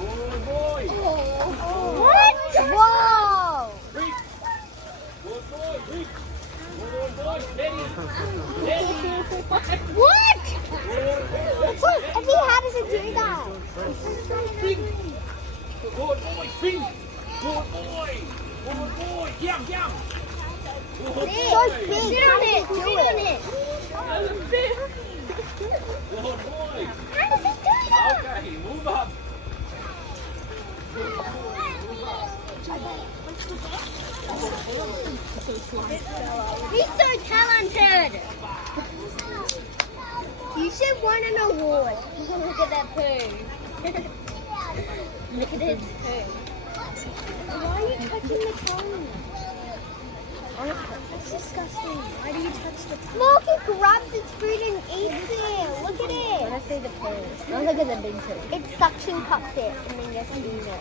Good boy. What? Whoa! Reach. Good boy. Reach. Good boy. Steady. Steady. What? Good boy. It's like, Effie, how does it do that? Spin. Good boy. Spin. Good boy. Good boy. Yum, yum. Good It's so boy. big. How does it do it? Good boy. How does it do that? Okay, move up. He's so talented. You should win an award. Look at that poo. Look at his poo. Why are you touching the tongue? That's disgusting. Why do you touch the tongue? Look, it grabs its food and eats it. Look at it. When I say the poo, don't look at the big poo. It suction cups it and then just eat it.